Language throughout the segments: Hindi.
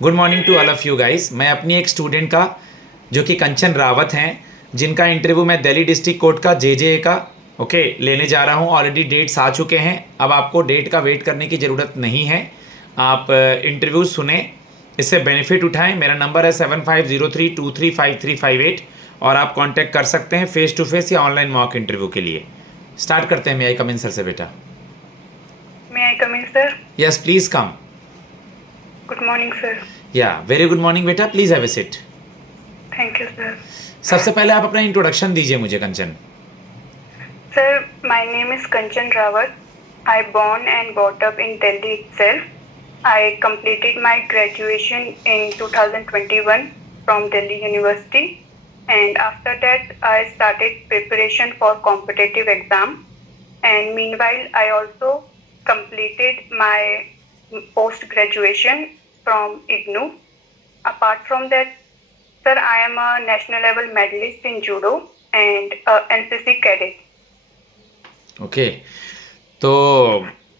Good morning to all of you guys. मैं अपनी एक स्टूडेंट का जो कि कंचन रावत हैं, जिनका इंटरव्यू मैं दिल्ली डिस्ट्रिक्ट कोर्ट का जेजे का लेने जा रहा हूं। ऑलरेडी डेट्स आ चुके हैं। अब आपको डेट का वेट करने की ज़रूरत नहीं है। आप इंटरव्यू सुने, इससे बेनिफिट उठाएं। मेरा नंबर है 7503235358 और आप कांटेक्ट कर सकते हैं फेस टू फेस या ऑनलाइन मॉक इंटरव्यू के लिए। स्टार्ट करते हैं। मे आई कम इन सर से बेटा? May I come in, sir? Yes please come. Good morning, sir. या वेरी गुड मॉर्निंग बेटा, please have a seat. Thank you, sir. सबसे पहले आप अपना इंट्रोडक्शन दीजिए मुझे कंचन। Sir, my name is Kanchan Rawat. I born and brought up in Delhi itself. I completed my graduation in 2021 from Delhi University, and after that I started preparation for competitive exam. And meanwhile, I also completed my post graduation from IGNOU. Apart from that, sir, I am a national level medalist in judo and a NCC cadet. Okay तो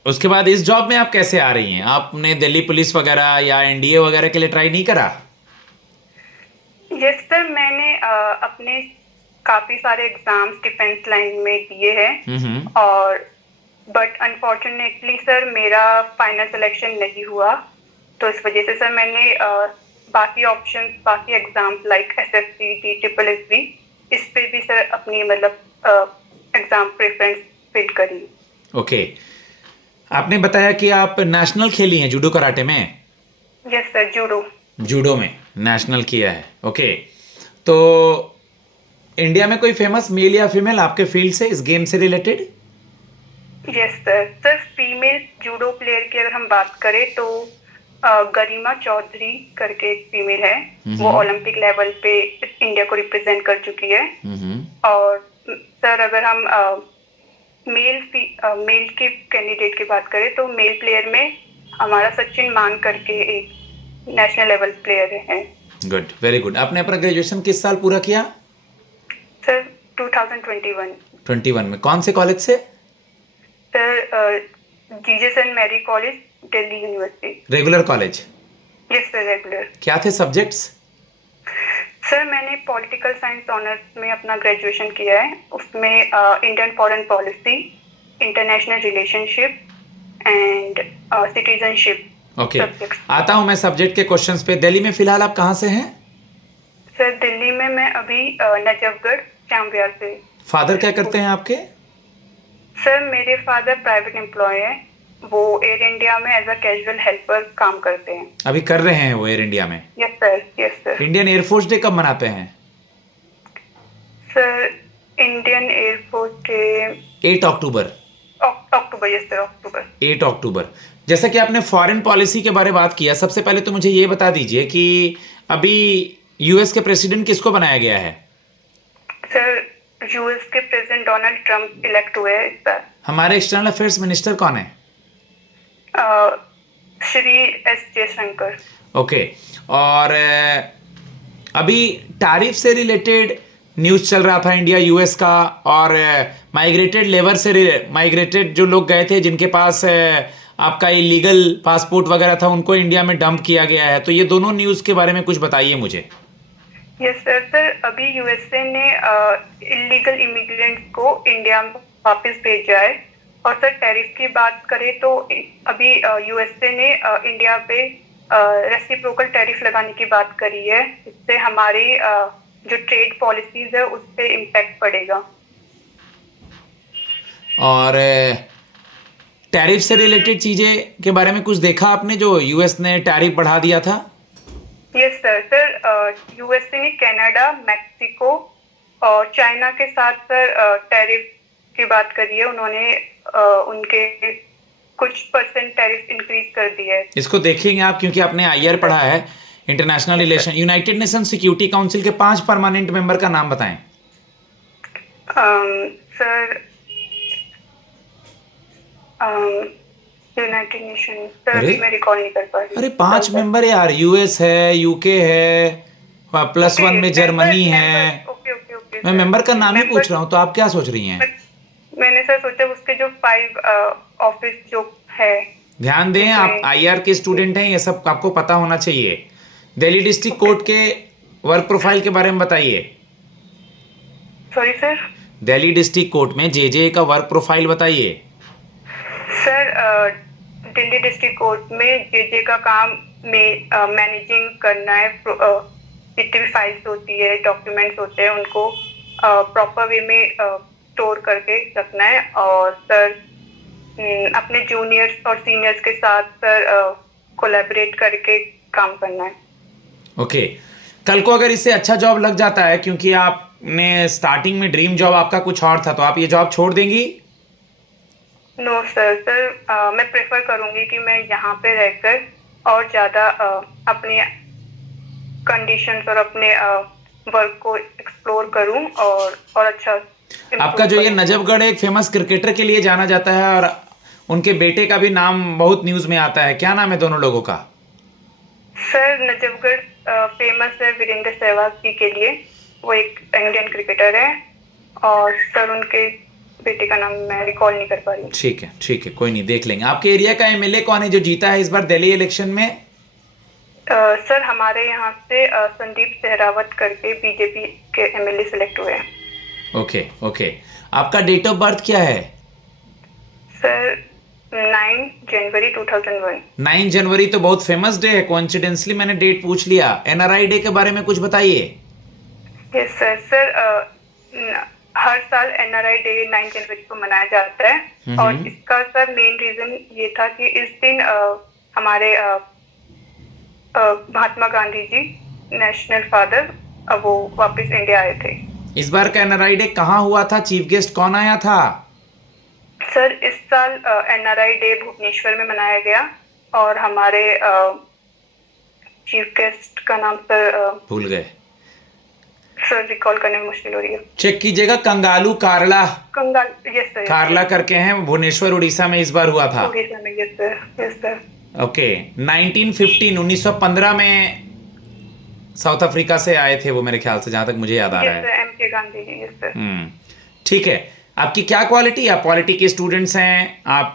उसके बाद इस जॉब में आप कैसे आ रही हैं? आपने दिल्ली पुलिस वगैरह या एनडीए वगैरह के लिए ट्राई नहीं करा? यस सर, मैंने अपने काफी सारे एग्जाम्स डिफेंस लाइन में दिए हैं और बट अनफॉर्चुनेटली सर मेरा फाइनल सिलेक्शन नहीं हुआ। तो इस वजह से सर मैंने बाकी ऑप्शंस, बाकी एग्जाम्स लाइक एसएससी, DSSB, इस पे भी सर अपनी एग्जाम प्रेफरेंस फिल करी। ओके आपने बताया कि आप नेशनल खेली हैं जूडो कराटे में? यस सर, जूडो में नेशनल किया है। ओके तो इंडिया में कोई फेमस मेल या फीमेल आपके फील्ड से, इस गेम से related? Yes sir. Sir female judo player की अगर हम बात करें तो गरिमा चौधरी करके एक फीमेल है, वो ओलंपिक लेवल पे इंडिया को रिप्रेजेंट कर चुकी है। और सर अगर हम मेल के कैंडिडेट की बात करें तो मेल प्लेयर में हमारा सचिन मान करके एक नेशनल लेवल प्लेयर है। Good, very good. आपने अपना ग्रेजुएशन किस साल पूरा किया? सर 2021। 21 में कौन से कॉलेज से? सर जीजे saint Mary college, Delhi university. Regular college? Yes sir, regular. क्या थे सब्जेक्ट्स? सर मैंने पॉलिटिकल साइंस ऑनर्स में अपना ग्रेजुएशन किया है। उसमें Indian foreign policy, international relationship and citizenship. Okay आता हूँ मैं सब्जेक्ट के क्वेश्चंस पे। दिल्ली में फिलहाल आप कहाँ से हैं? सर दिल्ली में मैं अभी नजफगढ़ श्यामविहार से। फादर क्या करते हैं आपके? सर मेरे फादर प्राइवेट एम्प्लॉय है, वो एयर इंडिया में एज अ कैजुअल हेल्पर काम करते हैं। अभी कर रहे हैं वो एयर इंडिया में? Yes sir, yes sir. Indian air force day कब मनाते हैं? सर इंडियन एयरफोर्स डे 8 अक्टूबर। अक्टूबर, यस सर, अक्टूबर। 8 अक्टूबर। जैसा कि आपने फॉरेन पॉलिसी के बारे में बात किया, सबसे पहले तो मुझे ये बता दीजिए कि अभी यूएस के प्रेसिडेंट किसको बनाया गया है? सर यूएस के प्रेसिडेंट डोनाल्ड ट्रंप इलेक्ट हुए हैं इस बार। हमारे एक्सटर्नल अफेयर्स मिनिस्टर कौन है? श्री एस जयशंकर। ओके और अभी टैरिफ से रिलेटेड न्यूज़ चल रहा था इंडिया यूएस का, और माइग्रेटेड लेबर से माइग्रेटेड जो लोग गए थे जिनके पास आपका इलीगल पासपोर्ट वगैरह था, उनको इंडिया में डंप किया गया है। तो ये दोनों न्यूज़ के बारे में कुछ बताइए मुझे। Yes sir. सर अभी यूएसए ने इलीगल इमिग्रेंट्स को इंडिया में वापस भेजा है। और सर टैरिफ की बात करें तो अभी यूएसए ने इंडिया पे रेसिप्रोकल टैरिफ लगाने की बात करी है। इससे हमारी जो ट्रेड पॉलिसीज है उस पर इम्पैक्ट पड़ेगा। और टैरिफ से रिलेटेड चीज़ें के बारे में कुछ देखा आपने, जो यूएस ने टैरिफ बढ़ा दिया था? Yes sir. सर यूएसए ने कनाडा, मैक्सिको और चाइना के साथ सर टैरिफ की बात करी है। उन्होंने उनके कुछ परसेंट टैरिफ इंक्रीज कर दिया है। इसको देखेंगे आप, क्योंकि आपने आईआर पढ़ा है, international relation. United nation security council के 5 परमानेंट मेंबर का नाम बताएं। सर यूनाइटेड नेशन, सर मैं रिकॉल नहीं कर पा रही। अरे 5 मेंबर यार, यूएस है, यूके है, +1 में जर्मनी है। ओके मैं मेंबर का नाम ही पूछ रहा हूँ, तो आप क्या सोच रही हैं? मैंने सर सोचा उसके जो 5 ऑफिस जो है ध्यान दें, आप आईआर के स्टूडेंट हैं, ये सब आपको पता होना चाहिए। दिल्ली डिस्ट्रिक्ट कोर्ट के वर्क प्रोफाइल के बारे में बताइए। Sorry sir. Delhi district court में जेजे का वर्क प्रोफाइल बताइए। सर दिल्ली डिस्ट्रिक्ट कोर्ट में जेजे का काम में मैनेजिंग करना है। जितनी भी फाइल्स होती है, डॉक्यूमेंट्स होते हैं, उनको प्रॉपर वे में स्टोर करके रखना है। और सर अपने जूनियर्स और सीनियर्स के साथ सर कोलैबोरेट करके काम करना है। ओके, कल को अगर इससे अच्छा जॉब लग जाता है, क्योंकि आपने स्टार्टिंग में ड्रीम जॉब आपका कुछ और था, तो आप ये जॉब छोड़ देंगी? नो सर मैं प्रेफर करूंगी कि मैं यहाँ पे रहकर और ज़्यादा अपने कंडीशंस और अपने वर्क को एक्सप्लोर करूं और अच्छा। आपका जो ये नजफगढ़ एक फेमस क्रिकेटर के लिए जाना जाता है, और उनके बेटे का भी नाम बहुत न्यूज़ में आता है, क्या नाम है दोनों लोगों का? सर नजफगढ़ फेमस है वीरेंद्र सहवाग जी के लिए, वो एक इंडियन क्रिकेटर है। और सर उनके बेटे का नाम मैं रिकॉल नहीं कर पा रही। ठीक है, कोई नहीं, देख लेंगे। आपके एरिया का एमएलए कौन है जो जीता है इस बार दिल्ली इलेक्शन में? सर हमारे यहाँ से संदीप सहरावत करके बीजेपी के एमएलए सिलेक्ट हुए हैं। ओके, आपका डेट ऑफ बर्थ क्या है? सर 9 जनवरी 2001। 9 जनवरी तो बहुत फेमस डे है, कोइंसिडेंटली मैंने डेट पूछ लिया। एनआरआई डे के बारे में कुछ बताइए। यस सर हर साल एनआरआई डे 9 जनवरी को मनाया जाता है। और इसका सर मेन रीजन ये था कि इस दिन हमारे महात्मा गांधी जी, नेशनल फादर, वो वापस इंडिया आए थे। इस बार का एनआरआई डे कहाँ हुआ था? चीफ गेस्ट कौन आया था? सर इस साल एनआरआई डे भुवनेश्वर में मनाया गया, और हमारे चीफ गेस्ट का नाम सर भूल गए। सर रिकॉल करने में मुश्किल हो रही है। चेक कीजिएगा, कंगालू कारला। Yes sir. कारला करके हैं, भुवनेश्वर उड़ीसा में इस बार हुआ था। उड़ीसा में। Yes sir. ओके, 1915 में साउथ अफ्रीका से आए थे वो, मेरे ख्याल से, जहां तक मुझे याद आ रहा है। एम के गांधी जी। Yes sir. ठीक है, आपकी क्या क्वालिटी? आप पॉलिटी के स्टूडेंट्स हैं, आप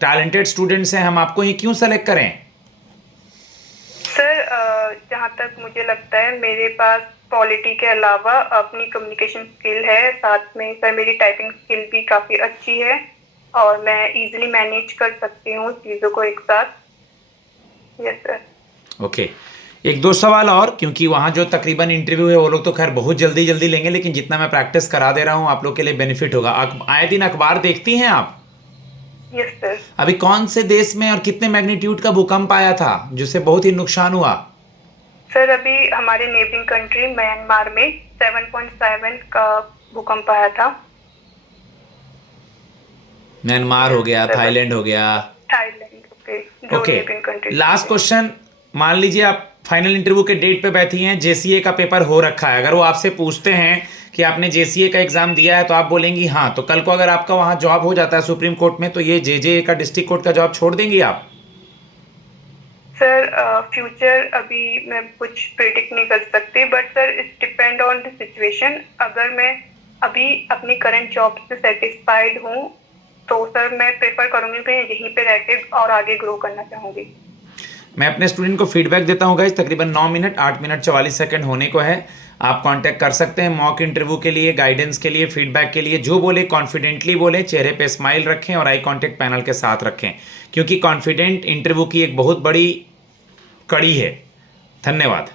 टैलेंटेड स्टूडेंट्स हैं, हम आपको ही क्यों सेलेक्ट करें? सर जहाँ तक मुझे लगता है मेरे पास पॉलिटी के अलावा अपनी कम्युनिकेशन स्किल है, साथ में सर मेरी टाइपिंग स्किल भी काफ़ी अच्छी है, और मैं इजीली मैनेज कर सकती हूँ चीज़ों को एक साथ। Yes sir. ओके, एक दो सवाल और, क्योंकि वहाँ जो तकरीबन इंटरव्यू है वो लोग तो खैर बहुत जल्दी लेंगे, लेकिन जितना मैं प्रैक्टिस करा दे रहा हूँ आप लोग के लिए बेनिफिट होगा। आए दिन अखबार देखती हैं आप? Yes sir. अभी कौन से देश में और कितने मैग्नीट्यूड का भूकंप आया था जिससे बहुत ही नुकसान हुआ? सर अभी हमारे नेबरिंग कंट्री म्यांमार में 7.7 का भूकंप आया था। म्यांमार हो गया, थाईलैंड हो गया। थाईलैंड। Okay, last question. मान लीजिए आप फाइनल इंटरव्यू के डेट पे बैठी हैं, जेसीए का पेपर हो रखा है, अगर वो आपसे पूछते हैं कि आपने जेसीए का एग्जाम दिया है, तो आप बोलेंगी हाँ, तो कल को अगर आपका वहाँ जॉब हो जाता है सुप्रीम कोर्ट में, तो ये जेजे का डिस्ट्रिक्ट कोर्ट का जॉब छोड़ देंगी आप? सर फ्यूचर अभी मैं कुछ प्रेडिक्ट नहीं कर सकती, but sir it's depend on the situation. अगर मैं अभी अपनी करंट जॉब से सेटिस्फाइड हूँ तो सर मैं प्रेफर करूँगी कि यहीं पे रह के और आगे ग्रो करना चाहूँगी। मैं अपने स्टूडेंट को फीडबैक देता हूँ गाइस, तकरीबन 9 मिनट 8 मिनट 44 सेकंड होने को है। आप कांटेक्ट कर सकते हैं मॉक इंटरव्यू के लिए, गाइडेंस के लिए, फीडबैक के लिए। जो बोले कॉन्फिडेंटली बोले, चेहरे पे स्माइल रखें और आई कांटेक्ट पैनल के साथ रखें, क्योंकि कॉन्फिडेंट इंटरव्यू की एक बहुत बड़ी कड़ी है। धन्यवाद।